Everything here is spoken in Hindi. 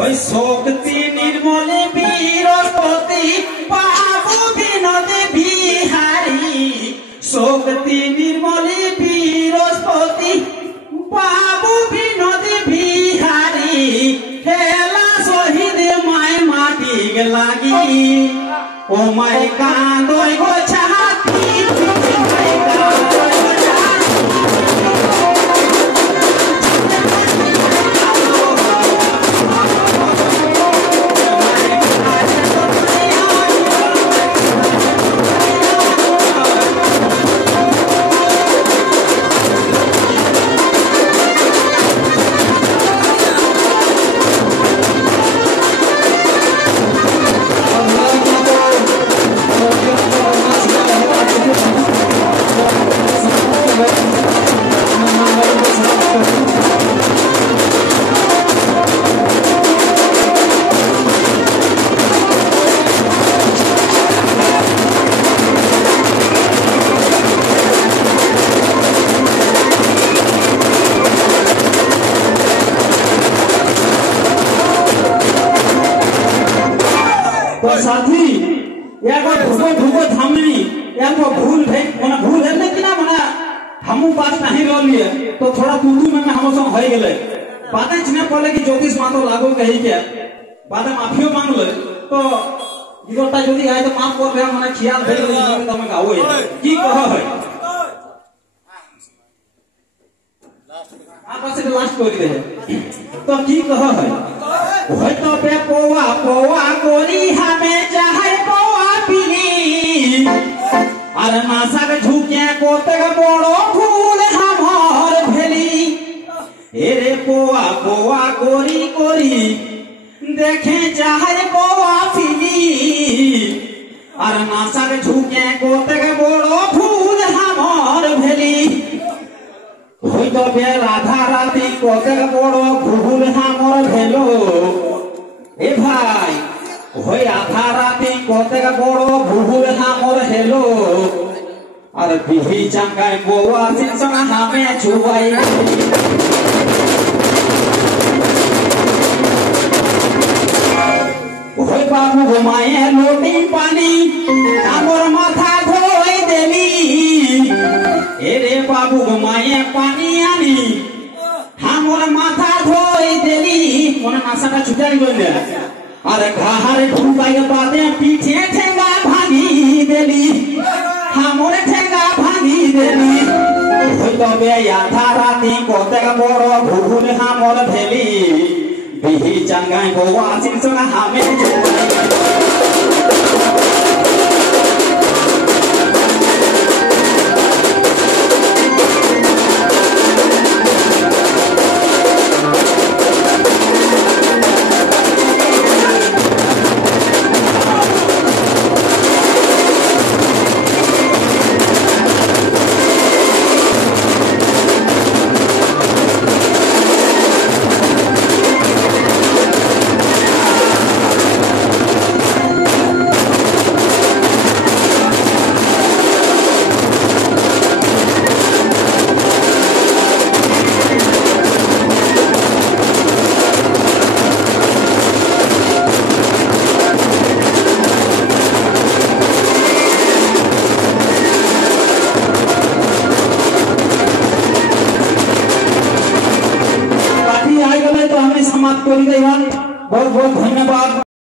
ওই শক্তি নির্মলে বীরপতি বাবু বিনোদ বিহারী শক্তি নির্মলে বীরপতি বাবু বিনোদ বিহারী খেলা শহীদ মায় মাটি লাগি ও মাই কান্দই গো ছাতি মাই কান্দই গো साथी भूगो थामनी भूल भूल है कि ना मना हमू बात नहीं रो लिए तो थोड़ा तुलू में हम संग हो गए बातें चिन्ह पड़े कि ज्योतिष मातो लागू कही के बातें माफियो मांग ले तो इगोटा यदि आए तो माफ कर रहे मने खियाल भेल रही तो मैं गाओ की कह है आप पास से लास्ट कर दे तो की कह है ओए तो पे पोवा पोवा गोरी हमें चाहे पोवा पीनी अरे नासा झुके कोते बड़ो फूल हमर भेली एरे पोवा पोवा गोरी गोरी देखे चाहे पोवा पीनी अरे नासा झुके कोते बड़ो फूल हमर भेली होई तो बे राधा राती कोते बड़ो फूल हमर भेलो ए भाई होई आधा राती कोते बड़ो फूल हमर हेलो अरे बिही चंगाई बोवा सिंसंग हमें छुवाई होई बाबू घुमाए लोटी पानी हमर माथा धोई देली एरे बाबू घुमाए पानी आनी हमर माथा धोई देली कोना नासाटा छुटाई गले अरे घाहारे ढुकाई बाते पीछे ठेंगा भागी देली हमर ठेंगा भागी देली होई तो बे आधा राती कोते बड़ो भूल हमर भेली बिही चंगाई बोवा सिंसंग हमें बहुत बहुत धन्यवाद।